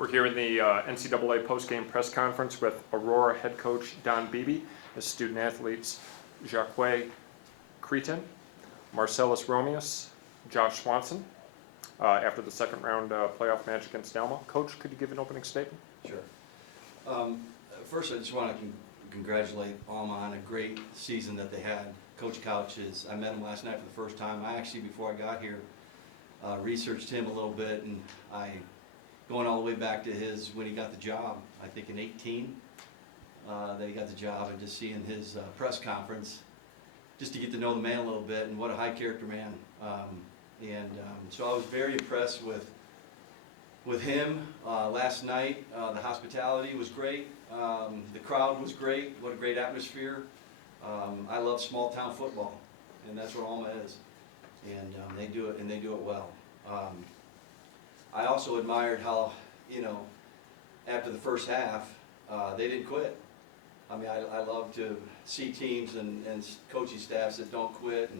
We're here in the NCAA postgame press conference with Aurora head coach Don Beebe, his student athletes Jacques Cretin, Marcellus Romeus, Josh Swanson, after the second round playoff match against Alma. Coach, could you give an opening statement? Sure. First, I just want to congratulate Alma on a great season that they had. Coach Couch I met him last night for the first time. I actually, before I got here, researched him a little bit, and going all the way back to when he got the job, I think in 18, that he got the job, and just seeing his press conference, just to get to know the man a little bit, and what a high character man. So I was very impressed with him last night. The hospitality was great. The crowd was great. What a great atmosphere. I love small town football, and that's what Alma is. And they do it well. I also admired how, after the first half, they didn't quit. I mean, I love to see teams and coaching staffs that don't quit,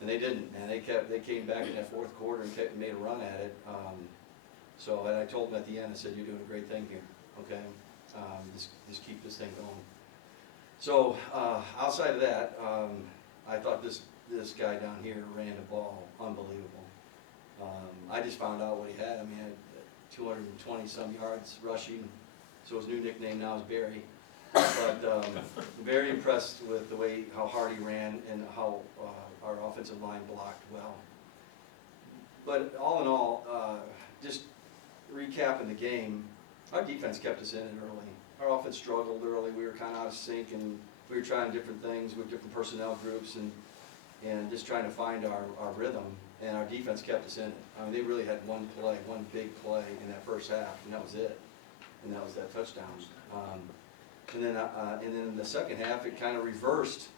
and they didn't. And they came back in that fourth quarter and made a run at it. And I told them at the end, I said, "You're doing a great thing here, okay? Just keep this thing going." So outside of that, I thought this guy down here ran the ball unbelievable. I just found out what he had. I mean, he had 220 some yards rushing, so his new nickname now is Barry. But very impressed with the how hard he ran and how our offensive line blocked well. But all in all, just recapping the game, our defense kept us in it early. Our offense struggled early. We were kind of out of sync, and we were trying different things with different personnel groups and just trying to find our rhythm. And our defense kept us in it. I mean, they really had one big play in that first half, and that was it. And that was that touchdown. And then in the second half, it kind of reversed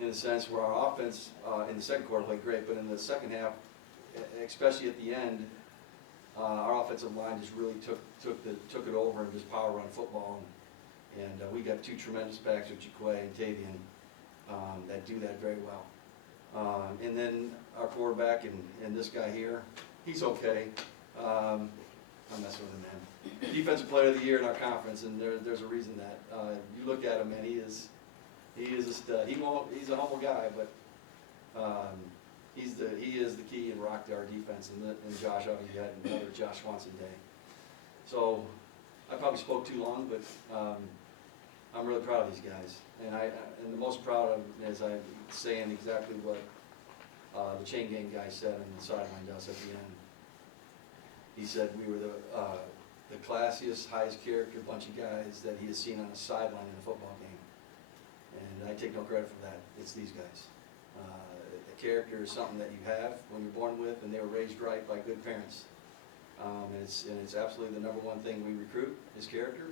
in the sense where our offense in the second quarter played great, but in the second half, especially at the end, our offensive line just really took it over and just power run football. And we got two tremendous backs with Jacques and Tavian that do that very well. And then our quarterback and this guy here, he's okay. I'm messing with him, man. Defensive Player of the Year in our conference, and there's a reason that. You look at him, and he is a stud. He's a humble guy, but he is the key and rocked our defense. And Josh obviously had another Josh Swanson day. So I probably spoke too long, but I'm really proud of these guys. And the most proud of them is I'm saying exactly what the chain gang guy said on the sideline to us at the end. He said we were the classiest, highest character bunch of guys that he has seen on a sideline in a football game. And I take no credit for that. It's these guys. The character is something that you have when you're born with, and they were raised right by good parents. And it's absolutely the number one thing we recruit is character.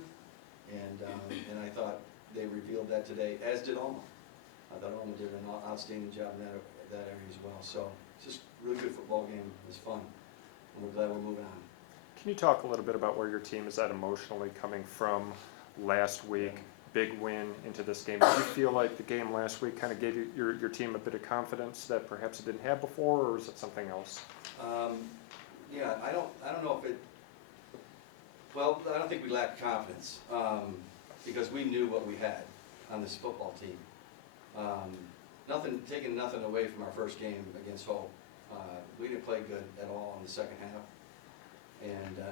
And I thought they revealed that today, as did Alma. I thought Alma did an outstanding job in that area as well. So it's just a really good football game. It was fun, and we're glad we're moving on. Can you talk a little bit about where your team is at emotionally coming from last week? Big win into this game. Do you feel like the game last week kind of gave your team a bit of confidence that perhaps it didn't have before, or is it something else? Yeah, I don't know if it. Well, I don't think we lacked confidence because we knew what we had on this football team. Taking nothing away from our first game against Hope. We didn't play good at all in the second half,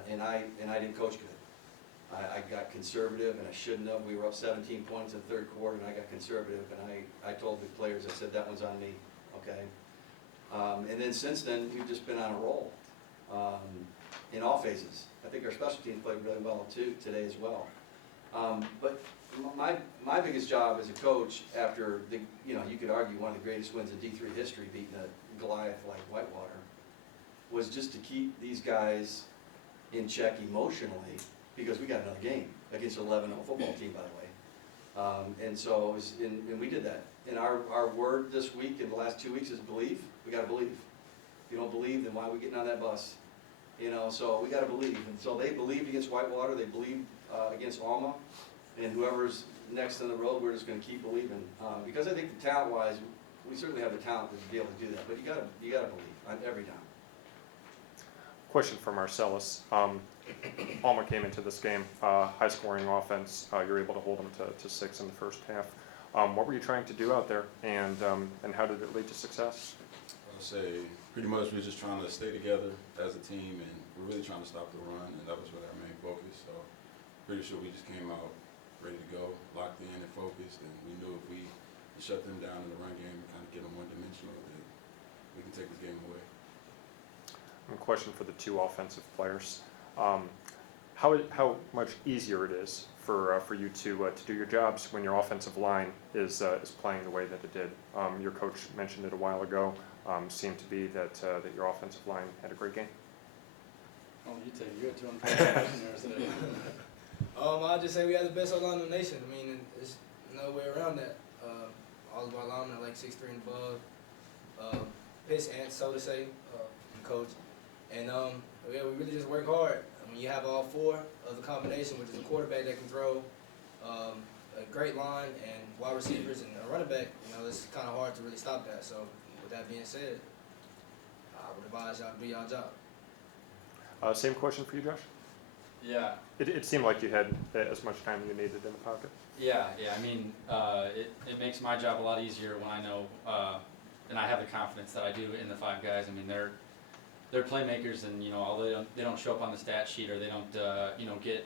and I didn't coach good. I got conservative, and I shouldn't have. We were up 17 points in the third quarter, and I got conservative, and I told the players, I said, that one's on me, okay? And then since then, we've just been on a roll in all phases. I think our special teams played really well too today as well. But my biggest job as a coach, after you could argue one of the greatest wins in D3 history, beating a Goliath like Whitewater, was just to keep these guys in check emotionally, because we got another game against an 11-0 football team, by the way. And we did that. And our word this week and the last 2 weeks is believe. We got to believe. If you don't believe, then why are we getting on that bus? So we got to believe. And so they believed against Whitewater. They believed against Alma. And whoever's next on the road, we're just going to keep believing. Because I think the talent-wise, we certainly have the talent to be able to do that. But you got to believe on every down. Question for Marcellus. Alma came into this game, high-scoring offense. You're able to hold them to 6 in the first half. What were you trying to do out there, and how did it lead to success? I'll say pretty much we're just trying to stay together as a team, and we're really trying to stop the run, and that was really our main focus. So pretty sure we just came out ready to go, locked in and focused, and we knew if we shut them down in the run game and kind of get them one-dimensional, that we can take this game away. A question for the two offensive players. How much easier it is for you to do your jobs when your offensive line is playing the way that it did? Your coach mentioned it a while ago. Seemed to be that your offensive line had a great game. Oh, you take it. You're a 200 today. I'll just say we have the best O-line in the nation. I mean, there's no way around that. All of our linemen are like 6'3" and above. Piss ants, so to say, coach. And yeah, we really just work hard. I mean, you have all four of the combination, which is a quarterback that can throw, a great line, and wide receivers and a running back. You know, it's kind of hard to really stop that. So, with that being said, I would advise y'all to do y'all job. Same question for you, Josh? Yeah. It seemed like you had as much time as you needed in the pocket. Yeah. I mean, it makes my job a lot easier when I know, and I have the confidence that I do in the five guys. I mean, they're playmakers, and although they don't show up on the stat sheet or they don't get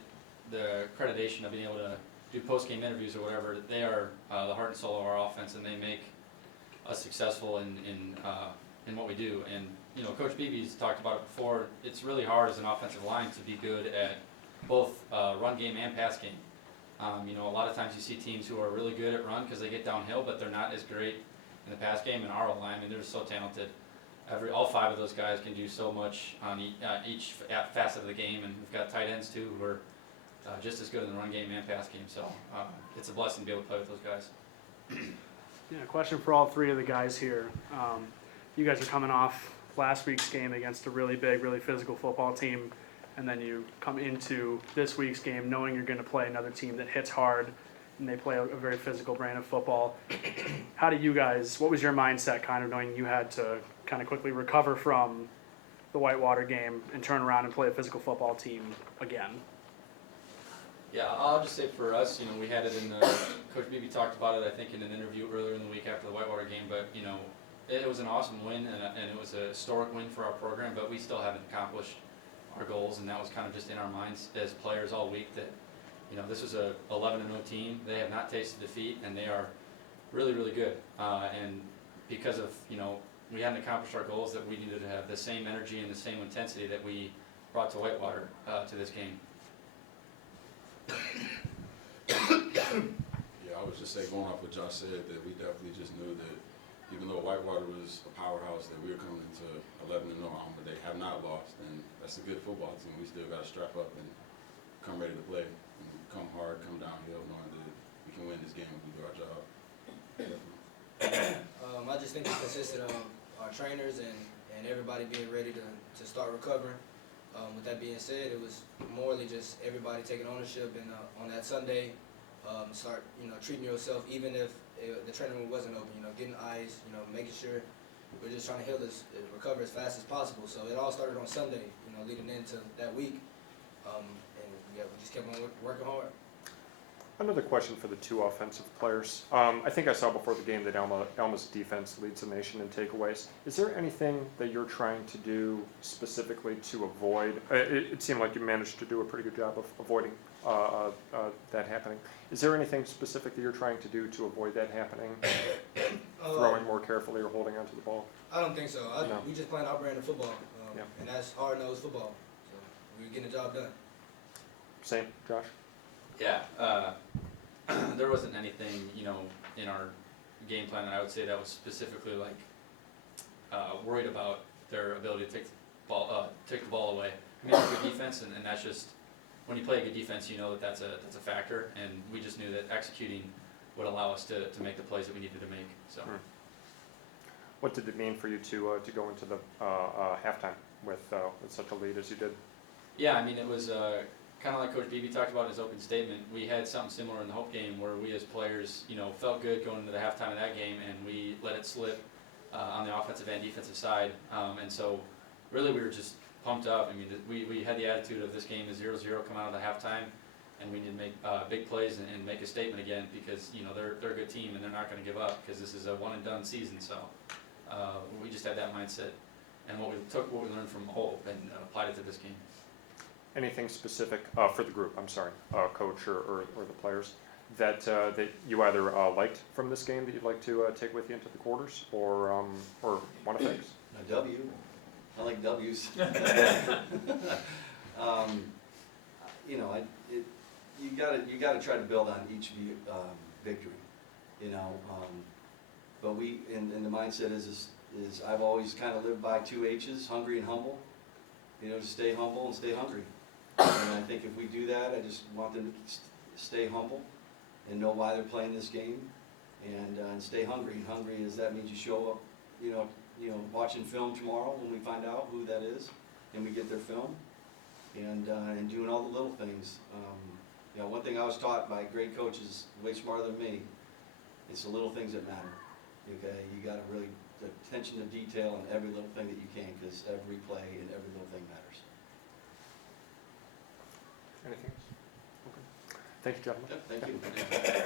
the accreditation of being able to do post-game interviews or whatever, they are the heart and soul of our offense, and they make us successful in what we do. And Coach Beebe's talked about it before. It's really hard as an offensive line to be good at both run game and pass game. A lot of times you see teams who are really good at run because they get downhill, but they're not as great in the pass game. And our line, I mean, they're so talented. All five of those guys can do so much on each facet of the game, and we've got tight ends too who are just as good in the run game and pass game. So it's a blessing to be able to play with those guys. Yeah, question for all three of the guys here. You guys are coming off last week's game against a really big, really physical football team, and then you come into this week's game knowing you're going to play another team that hits hard, and they play a very physical brand of football. How do you guys, what was your mindset kind of knowing you had to kind of quickly recover from the Whitewater game and turn around and play a physical football team again? Yeah, I'll just say for us, we had it in the, Coach Beebe talked about it, I think, in an interview earlier in the week after the Whitewater game, but, it was an awesome win, and it was a historic win for our program, but we still haven't accomplished our goals, and that was kind of just in our minds as players all week that, this was a 11-0 team. They have not tasted defeat, and they are really, really good. And because of, we hadn't accomplished our goals, that we needed to have the same energy and the same intensity that we brought to Whitewater to this game. Yeah, I would just say, going off what Josh said, that we definitely just knew that even though Whitewater was a powerhouse, that we were coming into 11-0, but they have not lost, and that's a good football team. We still got to strap up and come ready to play, and come hard, come downhill, knowing that we can win this game if we do our job. I just think it consisted of our trainers and everybody being ready to start recovering. With that being said, it was morally just everybody taking ownership and on that Sunday, start treating yourself even if the training room wasn't open. Getting eyes, making sure we're just trying to recover as fast as possible. So it all started on Sunday, leading into that week, and yeah, we just kept on working hard. Another question for the two offensive players. I think I saw before the game that Alma's defense leads the nation in takeaways. Is there anything that you're trying to do specifically to avoid? It seemed like you managed to do a pretty good job of avoiding that happening. Is there anything specific that you're trying to do to avoid that happening? Throwing more carefully or holding onto the ball? I don't think so. No. We just playing our brand of football, Yeah. and that's hard-nosed football. So we're getting the job done. Same, Josh? Yeah, there wasn't anything, in our game plan that I would say that was specifically worried about their ability to take the ball away. I mean, it's a good defense, and that's just, when you play a good defense, that's a factor, and we just knew that executing would allow us to make the plays that we needed to make. So, What did it mean for you to go into the halftime with such a lead as you did? yeah, I mean, it was kind of like Coach Beebe talked about in his opening statement. We had something similar in the Hope game where we as players, felt good going into the halftime of that game, and we let it slip on the offensive and defensive side. And so really we were just pumped up. I mean, we had the attitude of this game is 0-0 come out of the halftime, and we need to make big plays and make a statement again because you know they're a good team and they're not going to give up because this is a one and done season. So we just had that mindset, and what we learned from Hope and applied it to this game. Anything specific for the group? I'm sorry, coach or the players that you either liked from this game that you'd like to take with you into the quarters, or want to fix? A W. I like W's. You know, you gotta try to build on each victory. You know, but we and the mindset is I've always kind of lived by 2 H's: hungry and humble. You know, to stay humble and stay hungry. And I think if we do that, I just want them to stay humble and know why they're playing this game, and stay hungry. And hungry is that means you show up, you know, watching film tomorrow when we find out who that is, and we get their film, and doing all the little things. You know, one thing I was taught by great coaches, way smarter than me, it's the little things that matter. Okay, you got to really the attention to detail on every little thing that you can, because every play and every little thing matters. Anything else? Okay. Thank you, gentlemen. Yep, thank you.